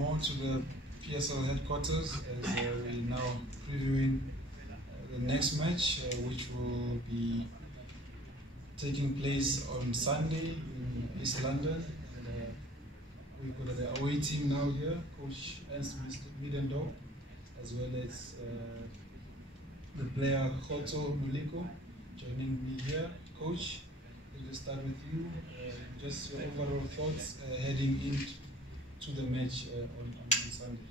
More to the PSL headquarters as we're now previewing the next match, which will be taking place on Sunday in East London. And, we've got the away team now here, Coach Ernst Middendorp, as well as the player Kgotso Moleko joining me here. Coach, let's start with you. Just your overall thoughts heading into the match on Sunday.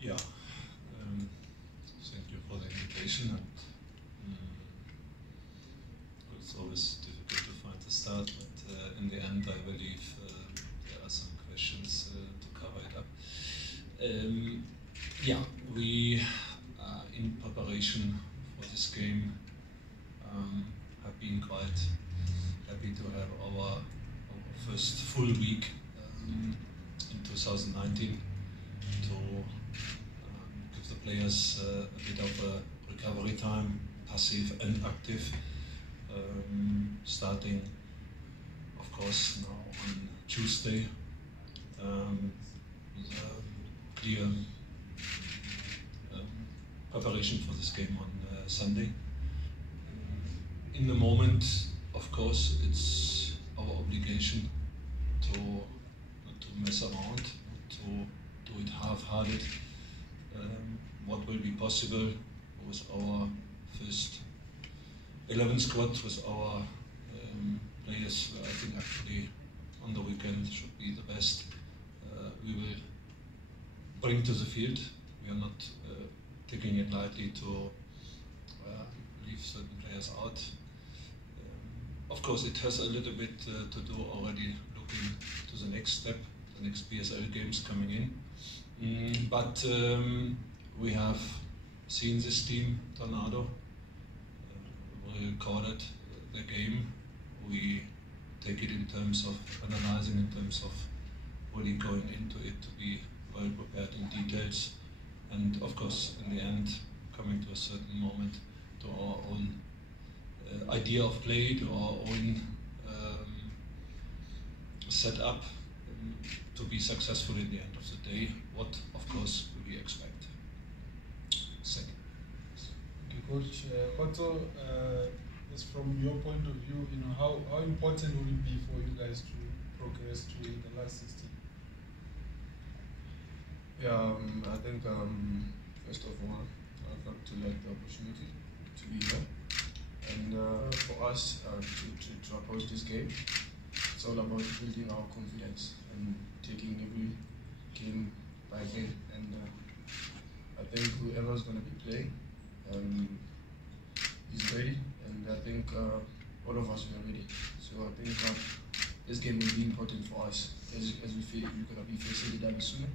Yeah, thank you for the invitation. And, it's always difficult to find the start, but in the end, I believe there are some questions to cover it up. Yeah, we are in preparation for this game. Have been quite happy to have our first full week in 2019 to give the players a bit of a recovery time, passive and active, starting of course now on Tuesday with a clear preparation for this game on Sunday. In the moment, of course, it's our obligation to not to mess around, to do it half-hearted. What will be possible with our first 11 squad, with our players, I think actually on the weekend should be the best we will bring to the field. We are not taking it lightly to leave certain players out. Of course, it has a little bit to do already looking to the next step, the next PSL games coming in. But we have seen this team, Tornado. We call it the game. We take it in terms of analyzing, in terms of really going into it to be well prepared in details. And of course, in the end, coming to a certain moment, to our own idea of play, to our own setup to be successful in the end of the day. What, of course, will we expect? Second. Okay, Coach Kgotso, just from your point of view, how important will it be for you guys to progress to the last 16? Yeah, I think first of all, I'd like to like the opportunity to be here. And for us to approach this game, it's all about building our confidence and taking every game by game. And I think whoever's going to be playing is ready, and I think all of us are ready. So I think this game will be important for us as we feel we're going to be facing the derby soon.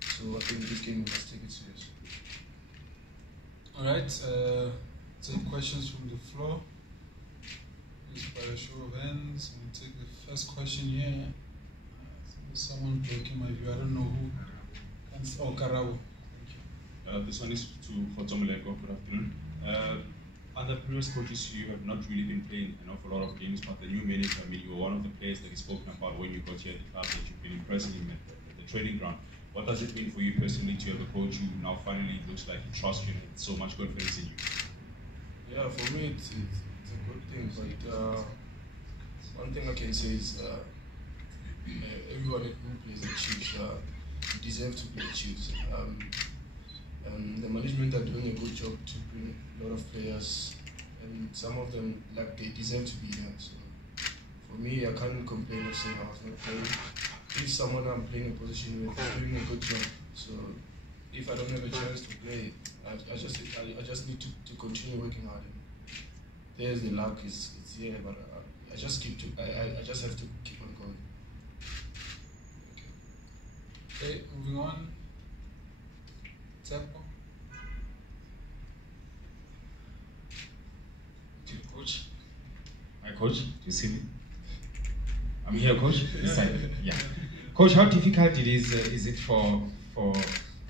So I think this game we must take it serious. All right. Take questions from the floor. Just by a show of hands. We'll take the first question here. There's someone blocking my view. I don't know who. Oh, Karabo. Thank you. This one is to Kgotso Moleko. Good afternoon. Under previous coaches, you have not really been playing an awful lot of games, but the new manager, I mean, you were one of the players that is spoken about when you got here at the club, that you've been impressing him at the training ground. What does it mean for you personally to have a coach who now finally looks like he trusts you and has so much confidence in you? Yeah, for me it's a good thing, but one thing I can say is everyone who plays the Chiefs deserves to play the Chiefs. The management are doing a good job to bring a lot of players, and some of them they deserve to be here. So for me, I can't complain or say I was not playing. If someone I'm playing a position with is doing a good job, so if I don't have a chance to play, I just need to continue working hard. There's the luck, it's here, but I just have to keep on going. Okay, moving on. Tempo. Coach. My coach, do you see me? I'm here, coach. This side. Yeah. Coach, how difficult is it for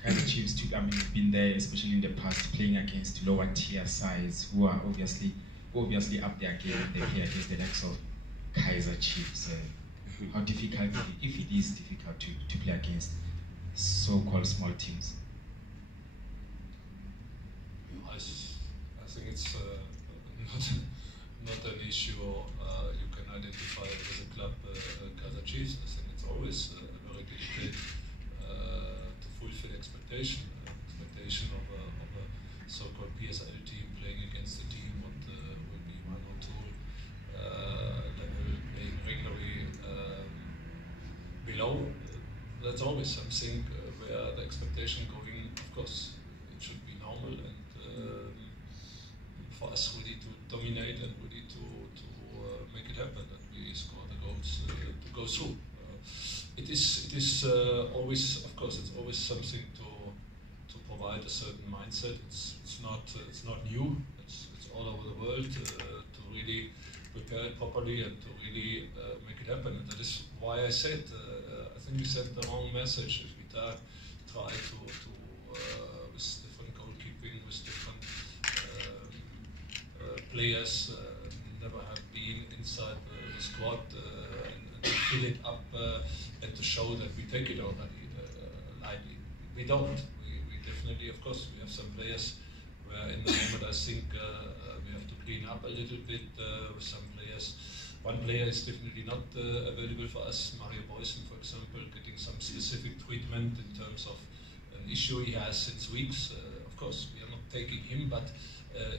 Kaizer Chiefs to, I mean, you've been there, especially in the past, playing against lower tier sides who are obviously up their game. They play against the likes of Kaizer Chiefs. how difficult, if it is difficult to play against so-called small teams? I think it's not an issue you can identify with a club, Kaizer Chiefs. I think it's always very difficult to fulfill expectation of a so-called PSL team playing against a team what will be 1 or 2 level playing regularly below. That's always something where the expectation going, of course, it should be normal, and for us really to dominate and really to make it happen, that we score the goals to go through. It is always, of course, it's always something to provide a certain mindset. It's not new. It's all over the world to really prepare it properly and to really make it happen. And that is why I said I think we sent the wrong message if we try to with different goalkeeping, with different players never have been inside the squad and to fill it up and to show that we take it already lightly. We don't. We definitely, of course, we have some players where in the moment I think we have to clean up a little bit with some players. One player is definitely not available for us, Mario Boysen, for example, getting some specific treatment in terms of an issue he has since weeks. Of course, we are not taking him, but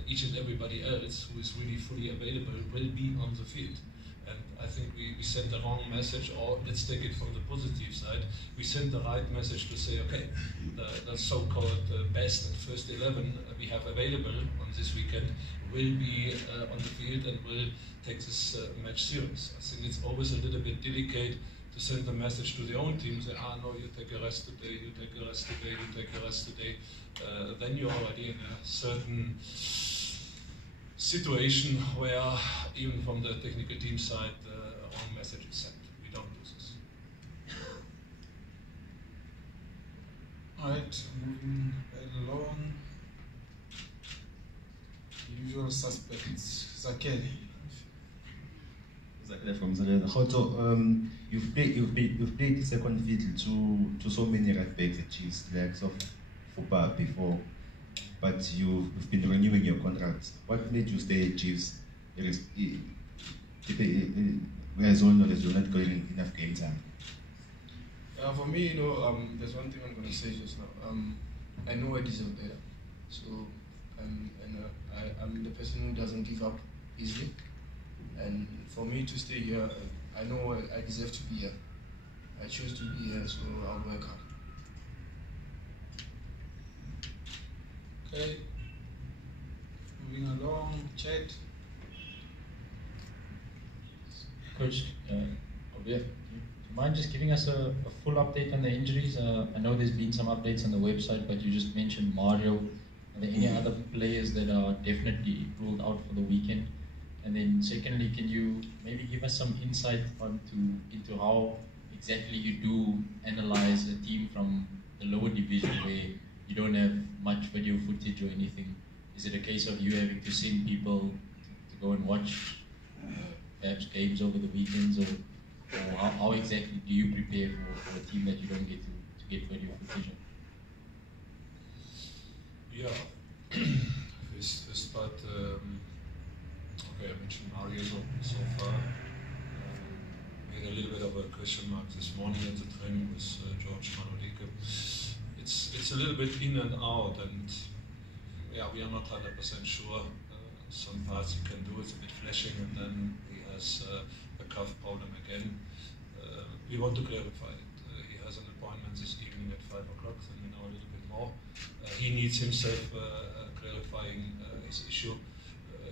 each and everybody else who is really fully available will be on the field. And I think we sent the wrong message, or let's take it from the positive side. We sent the right message to say, okay, the so-called best and first 11 we have available on this weekend will be on the field and will take this match serious. I think it's always a little bit delicate to send the message to the own team, say, no, you take a rest today, you take a rest today, you take a rest today. Then you're already in a certain situation where even from the technical team side, the wrong message is sent. We don't do this. All right, moving right along. Usual suspects, Zakeli. From Kgotso, you've played second fiddle to so many right backs at Chiefs, like of football before, but you've been renewing your contracts. What made you stay at Chiefs? Whereas you're not going enough game time. For me, there's one thing I'm going to say just now. I know I deserve better, so I'm the person who doesn't give up easily. And for me to stay here, I know I deserve to be here. I choose to be here, so I'll work hard. Okay, moving along, Chet. Coach, do you mind just giving us a full update on the injuries? I know there's been some updates on the website, but you just mentioned Mario. Are there any other players that are definitely ruled out for the weekend? And then secondly, can you maybe give us some insight into how exactly you do analyze a team from the lower division where you don't have much video footage or anything? Is it a case of you having to send people to go and watch perhaps games over the weekends, or how exactly do you prepare for a team that you don't get to get video footage of? Yeah, first part, okay, I mentioned Mario so far. We had a little bit of a question mark this morning at the training with Kgotso Moleko. It's a little bit in and out, and yeah, we are not 100% sure. Some parts he can do, it's a bit flashing, and then he has a calf problem again. We want to clarify it. He has an appointment this evening at 5 o'clock, then we know a little bit more. He needs himself clarifying his issue.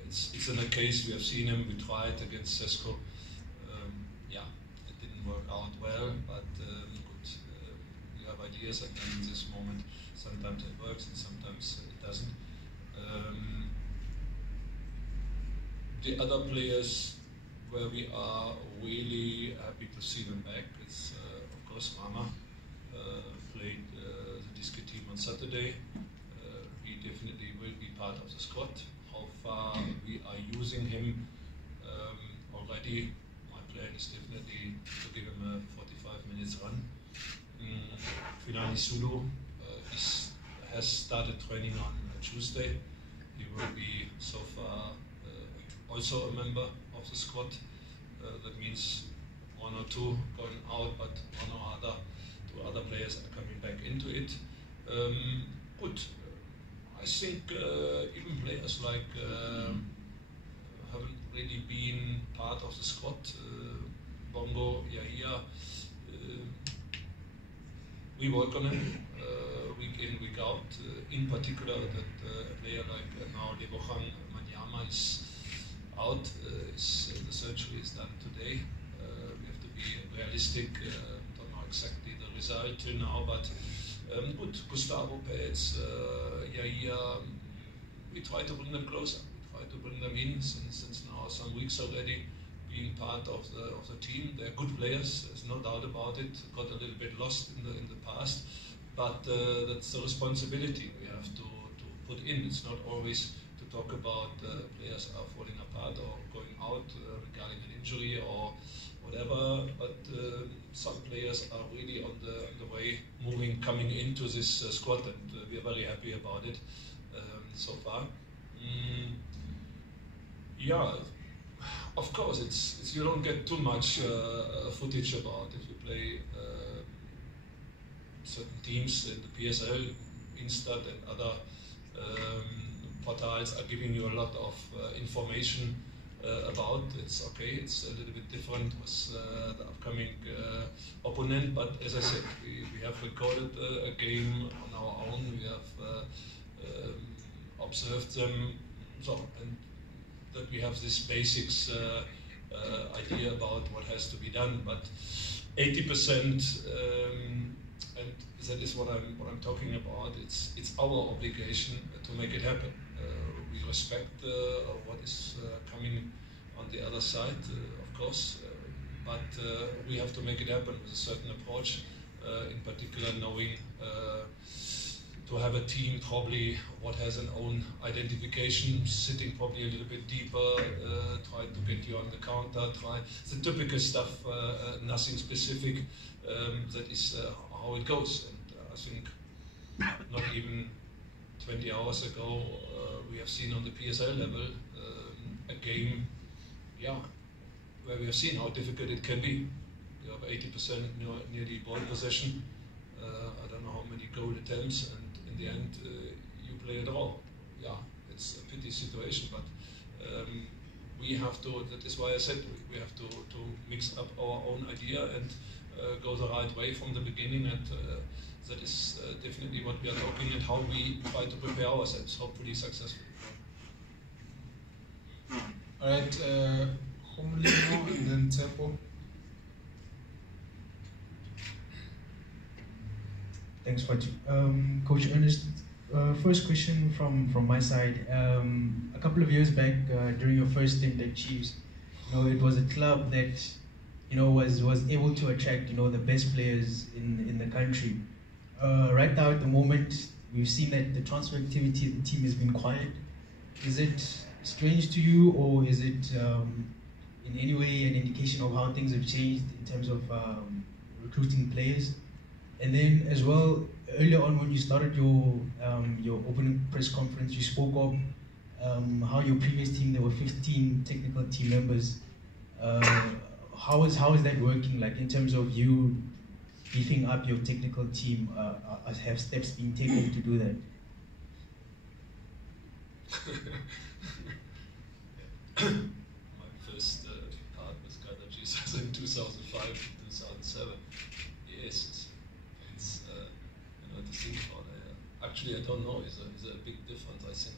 It's in a case we have seen him. We tried against Cesco. Yeah, it didn't work out well, but good. We have ideas, and in this moment, sometimes it works and sometimes it doesn't. The other players where we are really happy to see them back, it's of course Rama played the disc team on Saturday. He definitely will be part of the squad. How far we are using him already, my plan is definitely to give him a 45 minutes run. Finani Zulu has started training on Tuesday. He will be so far also a member of the squad. That means one or two going out, but two other players are coming back into it. Good. I think even players like haven't really been part of the squad. Bongo, Yahia, we work on him week in, week out. In particular, that a player like now Lebohang Manyama is out. The surgery is done today. We have to be realistic. Don't know exactly the result till now, but good. Gustavo Pets, Yahia, we try to bring them closer. We try to bring them in since now some weeks already, being part of the team. They're good players. There's no doubt about it. Got a little bit lost in the past, but that's the responsibility we have to put in. It's not always to talk about players are falling apart or going out regarding an injury or whatever, but some players are really on the way, coming into this squad, and we are very happy about it so far. Yeah, of course, it's you don't get too much footage about if you play certain teams in the PSL, Instat and other portals are giving you a lot of information about. It's okay, it's a little bit different with the upcoming opponent, but as I said, we have recorded a game on our own, we have observed them, and that we have this basics idea about what has to be done, but 80%, and that is what I'm talking about. It's our obligation to make it happen. We respect what is coming on the other side, of course, but we have to make it happen with a certain approach. In particular, knowing to have a team probably what has an own identification, sitting probably a little bit deeper, try to get you on the counter, try the typical stuff, nothing specific. That is how it goes. And I think not even 20 hours ago, we have seen on the PSL level a game, where we have seen how difficult it can be. You have 80% nearly ball possession. I don't know how many goal attempts, and in the end, you play it all. Yeah, it's a pity situation, but we have to. That is why I said we have to mix up our own idea and go the right way from the beginning, and that is definitely what we are talking and how we try to prepare ourselves, hopefully successfully. All right, Kgotso Moleko and then Tsepo. Thanks, Coach. Coach Ernst, first question from my side. A couple of years back, during your first stint at Chiefs, it was a club that was able to attract the best players in the country. Right now at the moment, we've seen that the transfer activity of the team has been quiet. Is it strange to you, or is it in any way an indication of how things have changed in terms of recruiting players? And then as well, earlier on when you started your opening press conference, you spoke of how your previous team, there were 15 technical team members. How is that working, like in terms of you beefing up your technical team? Have steps been taken to do that? My first part with Kaizer Chiefs was in 2005, 2007. Yes, it's to think about it. Actually, I don't know. Is a big difference. I think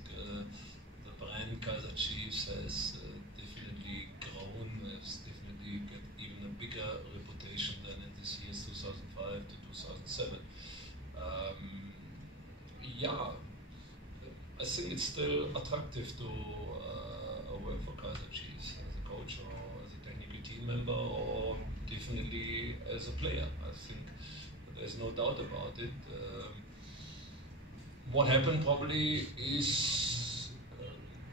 the brand Kaizer Chiefs has definitely grown. Has definitely got even a bigger reputation than in this years 2005 to 2007. I think it's still attractive to work for Kaizer Chiefs as a coach or as a technical team member, or definitely as a player. I think there's no doubt about it. What happened probably is,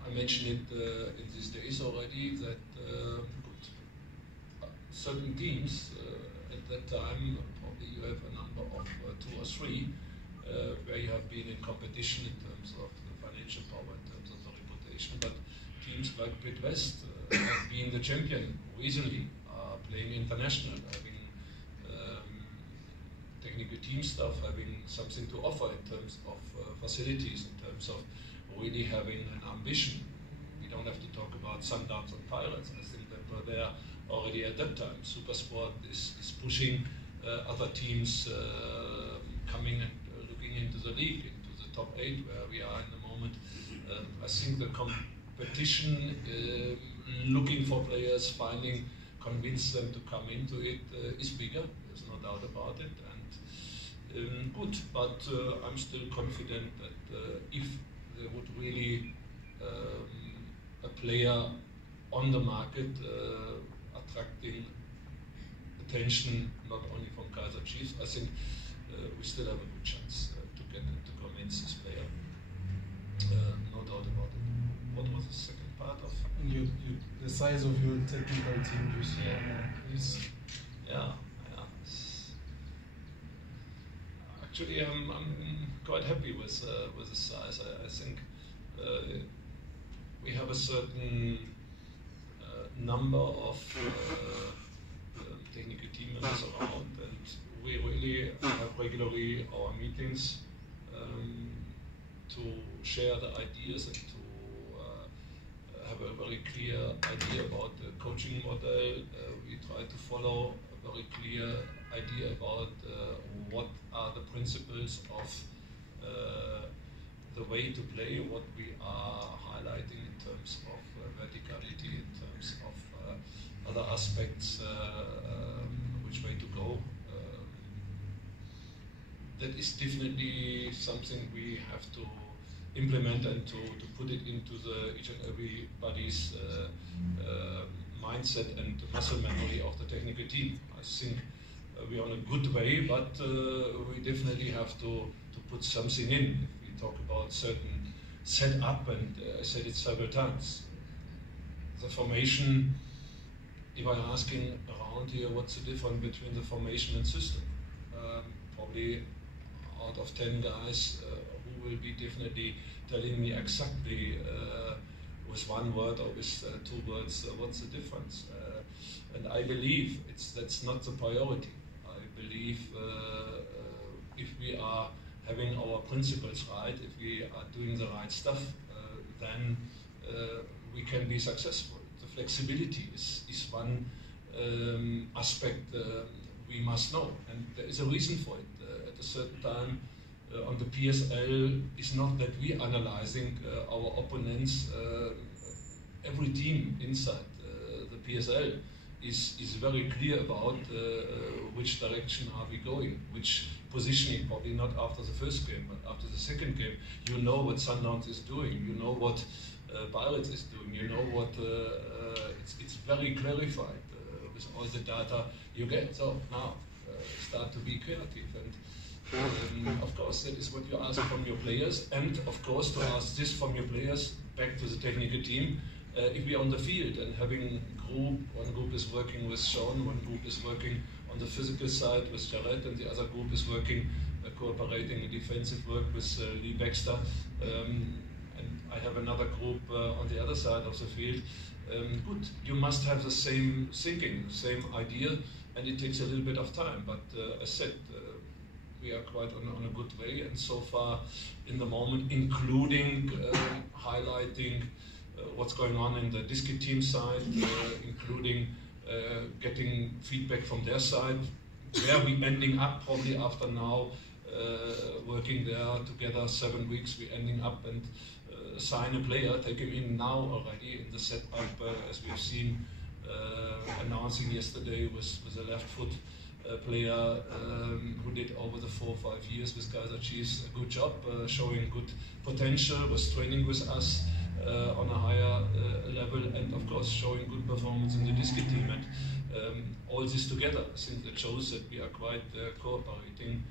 I mentioned it in these days already, that certain teams at that time, probably you have a number of 2 or 3 where you have been in competition in terms of the financial power, in terms of the reputation. But teams like Bidwest have been the champion recently, playing international, having technical team staff, having something to offer in terms of facilities, in terms of really having an ambition. We don't have to talk about Sundowns and Pirates. I think that were there already at that time. Supersport is pushing other teams coming and looking into the league, into the top 8 where we are in the moment. I think the competition, looking for players, convince them to come into it, is bigger. There's no doubt about it. And good, but I'm still confident that if there would really a player on the market attracting attention not only from Kaizer Chiefs, I think we still have a good chance to convince this player. No doubt about it. What was the second part of? The size of your technical team, you see. Yeah. Actually, I'm quite happy with the size. I think we have a certain number of technical team members around, and we really have regularly our meetings to share the ideas and to have a very clear idea about the coaching model. We try to follow a very clear idea about what are the principles of the way to play, what we are highlighting in terms of verticality, in terms of other aspects, which way to go. That is definitely something we have to implement and to put it into each and everybody's mindset and muscle memory of the technical team. I think we are on a good way, but we definitely have to put something in. If we talk about certain setup, and I said it several times, the formation, if I'm asking around here what's the difference between the formation and system, probably out of 10 guys who will be definitely telling me exactly with 1 word or with 2 words what's the difference. And I believe that's not the priority. I believe if we are having our principles right, if we are doing the right stuff, then we can be successful. The flexibility is one aspect we must know, and there is a reason for it. At a certain time on the PSL, it's not that we analyzing our opponents. Every team inside the PSL is very clear about which direction are we going, which positioning, probably not after the first game, but after the second game. You know what Sundowns is doing, you know what Pirates is doing, you know what, it's very clarified with all the data you get. So now start to be creative, and of course that is what you ask from your players, and of course to ask this from your players back to the technical team. If we are on the field and having one group is working with Sean, one group is working on the physical side with Jared, and the other group is working, cooperating in defensive work with Lee Baxter, and I have another group on the other side of the field. Good, you must have the same thinking, the same idea, and it takes a little bit of time, but as said, we are quite on a good way, and so far in the moment, including highlighting what's going on in the Disky team side, including getting feedback from their side, where we ending up probably after now working there together 7 weeks, we're ending up and sign a player, take him in now already in the setup, as we've seen announcing yesterday with a left foot player who did over the 4 or 5 years with Kaizer Chiefs a good job, showing good potential, was training with us on a higher level, and of course showing good performance in the Disky team. And all this together, I think that shows that we are quite cooperating.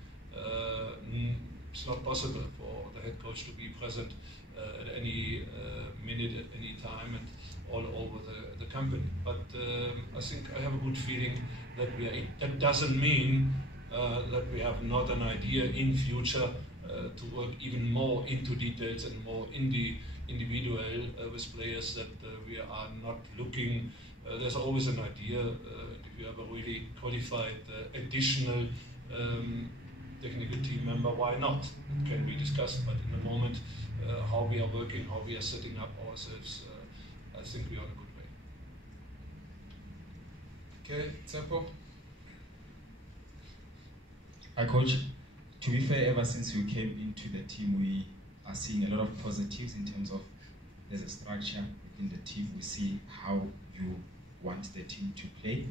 it's not possible for the head coach to be present at any minute, at any time, and all over the company. But I think I have a good feeling that we are in. That doesn't mean that we have not an idea in future to work even more into details and more in the individual with players, that we are not looking. There's always an idea. If you have a really qualified additional technical team member, why not? It can be discussed, but in the moment, how we are working, how we are setting up ourselves, I think we are on a good way. Okay, Tempo. Hi, Coach. To be fair, ever since you came into the team, we are seeing a lot of positives in terms of there's a structure within the team. We see how you want the team to play,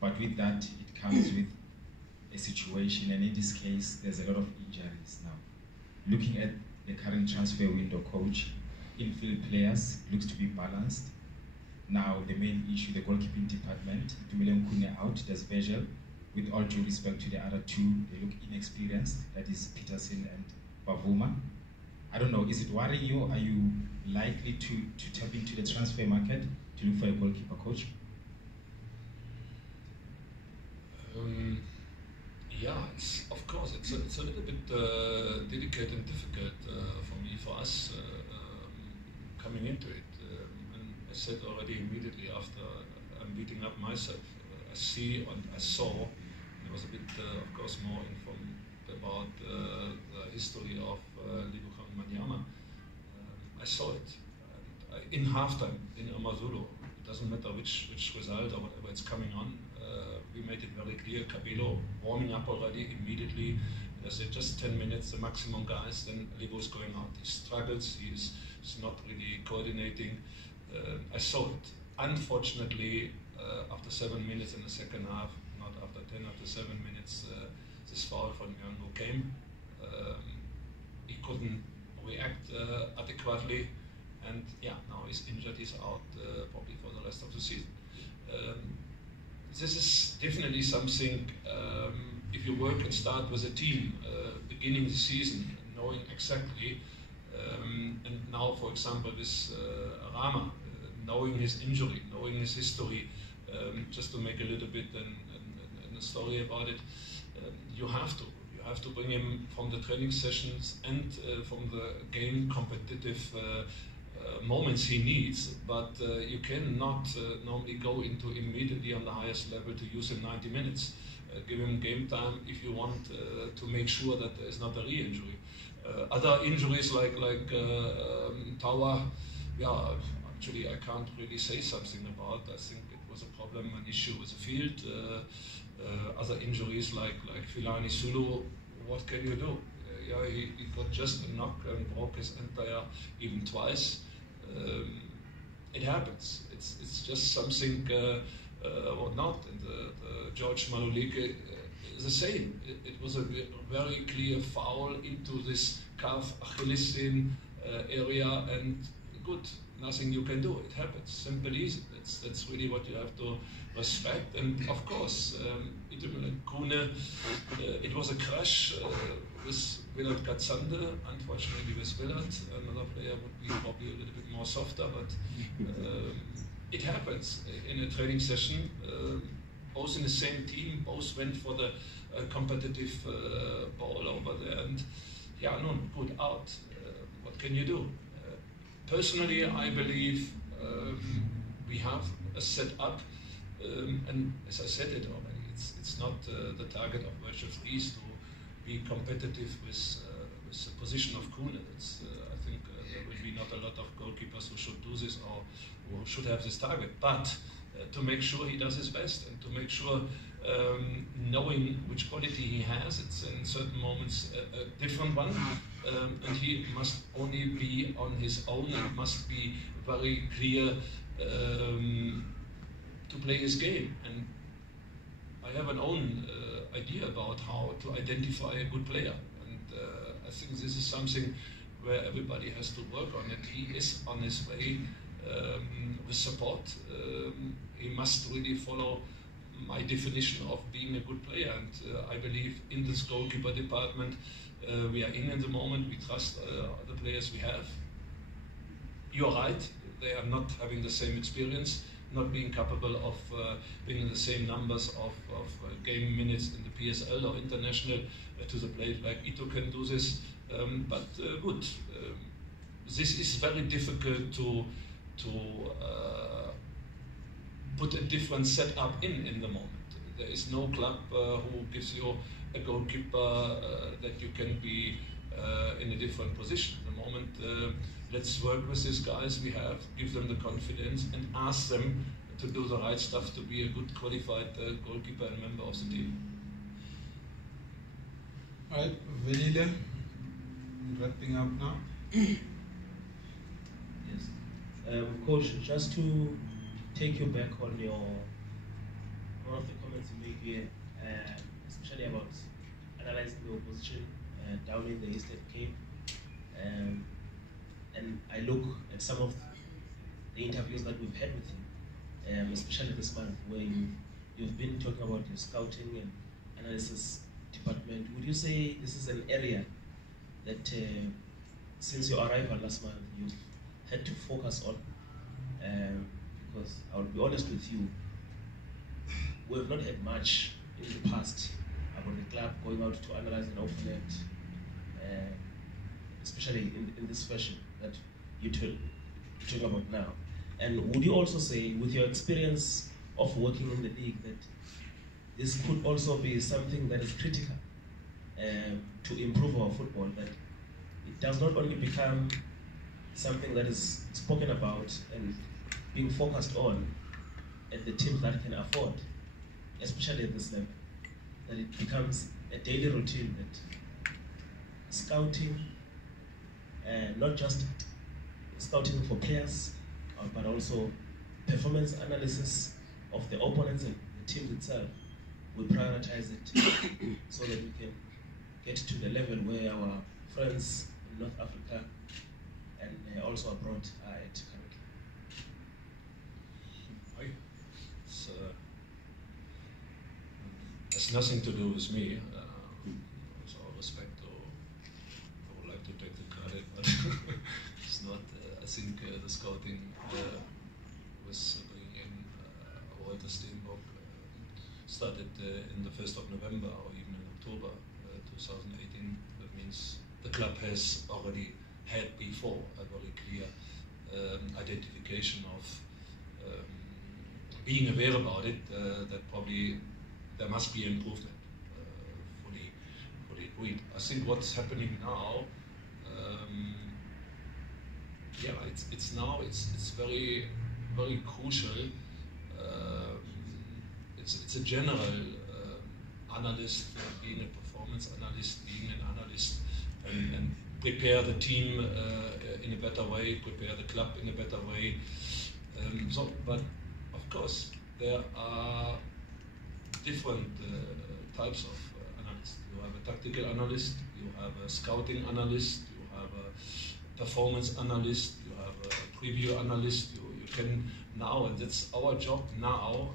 but with that, it comes with a situation, and in this case, there's a lot of injuries now. Looking at the current transfer window, Coach, infield players looks to be balanced. Now, the main issue, the goalkeeping department, Dumile Nkune out, there's Vegel. With all due respect to the other two, they look inexperienced, that is Peterson and Bavuma. I don't know, is it worrying you? Are you likely to tap into the transfer market to look for a goalkeeper, Coach? Yeah, of course, it's a little bit delicate and difficult for us coming into it. And I said already immediately after I'm beating up myself, I saw, there was a bit, of course, more informed about the history of Libukhang Manyama. I saw it in halftime in Amazulu. It doesn't matter which result or whatever it's coming on. We made it very clear. Cabello warming up already immediately. I said just 10 minutes, the maximum guys. Then Libo is going out. He struggles. He's not really coordinating. I saw it. Unfortunately, after 7 minutes in the second half, not after 10, after 7 minutes, this foul from Nyango came. He couldn't react adequately, and yeah, now he's injured. He's out probably for the rest of the season. This is definitely something, if you work and start with a team, beginning the season, knowing exactly, and now, for example, with Rama, knowing his injury, knowing his history, just to make a little bit a story about it, you have to bring him from the training sessions and from the game competitive moments he needs, but you cannot normally go into immediately on the highest level to use him 90 minutes. Give him game time if you want to make sure that there is not a re-injury. Other injuries like Tower, yeah, actually I can't really say something about. I think it was a problem, an issue with the field. Other injuries like Filani Sulu, what can you do? Yeah, he got just a knock and broke his entire, even twice. It happens. It's just something or not. And the George Maluleke is the same. It was a very clear foul into this calf Achilles area, and good, nothing you can do. It happens. Simple, easy. That's really what you have to respect. And of course, Nkune, it was a crash with Willard Katsande. Unfortunately, with Willard, another player would be probably a little bit more softer, but it happens in a training session. Both in the same team, both went for the competitive ball over there, and yeah, no, good out. What can you do? Personally, I believe we have a set up, and as I said it already, it's not the target of Virtual Freeze to be competitive with the position of Kune. I think there will be not a lot of goalkeepers who should do this or who should have this target, but to make sure he does his best and to make sure, knowing which quality he has, it's in certain moments a different one, and he must only be on his own and must be very clear to play his game. And I have an own idea about how to identify a good player, and I think this is something where everybody has to work on it. He is on his way with support. He must really follow my definition of being a good player. And I believe in this goalkeeper department we are in the moment. We trust the players we have. You're right, they are not having the same experience, not being capable of bringing the same numbers of game minutes in the PSL or international to the plate like Ito can do this. But good. This is very difficult to put a different setup in the moment. There is no club who gives you a goalkeeper that you can be in a different position. At the moment, let's work with these guys we have, give them the confidence, and ask them to do the right stuff to be a good qualified goalkeeper and member of the team. All right, Velile, wrapping up now. Yes. Coach, just to take you back on one of the comments you made here, especially about analyzing the opposition down in the Eastern Cape. And I look at some of the interviews that we've had with you, especially this month, where you've been talking about your scouting and analysis department. Would you say this is an area that, since your arrival last month, you've had to focus on? Because I'll be honest with you, we have not had much in the past about the club going out to analyze an opponent, especially in this fashion that you talk about now. And would you also say, with your experience of working in the league, that this could also be something that is critical to improve our football, that it does not only become something that is spoken about and being focused on at the teams that can afford, especially at this level, that it becomes a daily routine, that scouting, not just scouting for players, but also performance analysis of the opponents and the team itself, we prioritize it so that we can get to the level where our friends in North Africa and also abroad are at currently. It's nothing to do with me. With all respect, I would like to take the credit, but it's not. I think the scouting was bringing in Walter Steenbock started in the 1st of November or even in October 2018. That means the club has already had before a very clear identification of being aware about it, that probably there must be improvement for the agreed. I think what's happening now, it's very, very crucial. It's a general analyst, being a performance analyst, being an analyst, and prepare the team in a better way, prepare the club in a better way. But of course, there are different types of analysts. You have a tactical analyst, you have a scouting analyst, you have a performance analyst, you have a preview analyst. You can now, and that's our job now,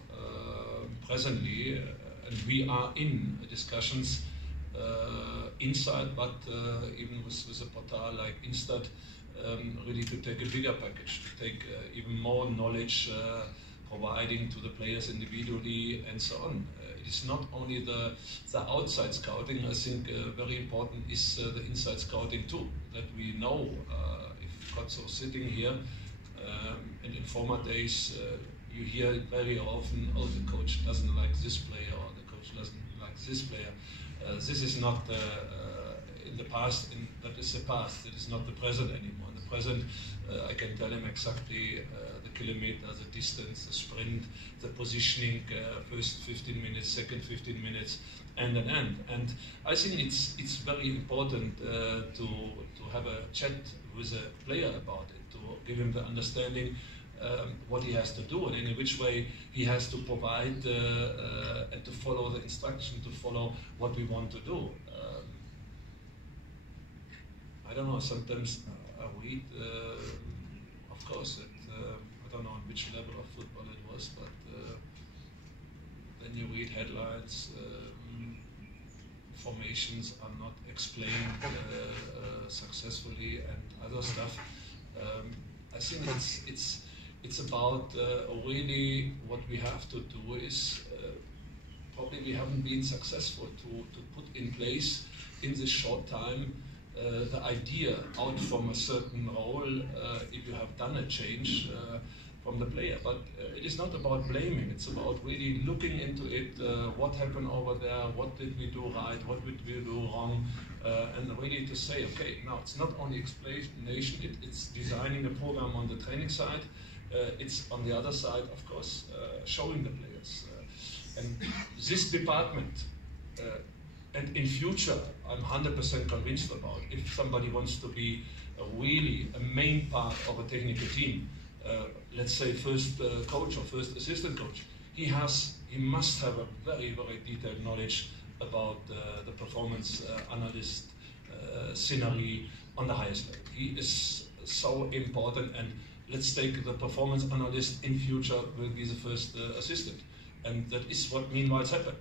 presently, and we are in discussions inside, but even with a portal like Instat, really to take a bigger package, to take even more knowledge, providing to the players individually and so on. It is not only the outside scouting. I think very important is the inside scouting too, that we know if Kgotso is sitting here, and in former days you hear it very often, oh, the coach doesn't like this player, or the coach doesn't like this player. This is not in the past, that is the past, it is not the present anymore. In the present, I can tell him exactly the kilometer, the distance, the sprint, the positioning, first 15 minutes, second 15 minutes, and an end. And I think it's very important to have a chat with a player about it, to give him the understanding what he has to do and in which way he has to provide and to follow the instruction, to follow what we want to do. I don't know, sometimes I read, of course, that, I don't know on which level of football it was, but then you read headlines, formations are not explained successfully and other stuff. I think it's about really what we have to do is probably we haven't been successful to put in place in this short time the idea out from a certain role if you have done a change from the player. But it is not about blaming, it's about really looking into it, what happened over there, what did we do right, what did we do wrong, and really to say, okay, now it's not only explanation, it's designing a program on the training side, it's on the other side, of course, showing the players. And this department, and in future, I'm 100% convinced about, if somebody wants to be really a main part of a technical team, let's say first coach or first assistant coach, he must have a very, very detailed knowledge about the performance analyst scenery on the highest level. He is so important, and let's take the performance analyst in future will be the first assistant. And that is what meanwhile happened.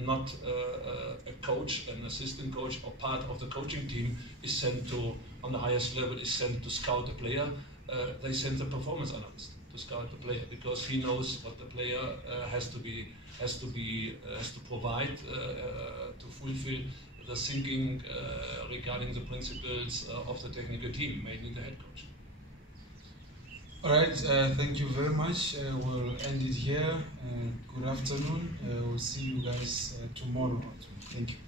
Not a coach, an assistant coach, or part of the coaching team is sent to, on the highest level, is sent to scout a player. They send the performance analyst to scout the player because he knows what the player has to provide to fulfill the thinking regarding the principles of the technical team, mainly the head coach. All right, thank you very much. We'll end it here. Good afternoon. We'll see you guys tomorrow. Thank you.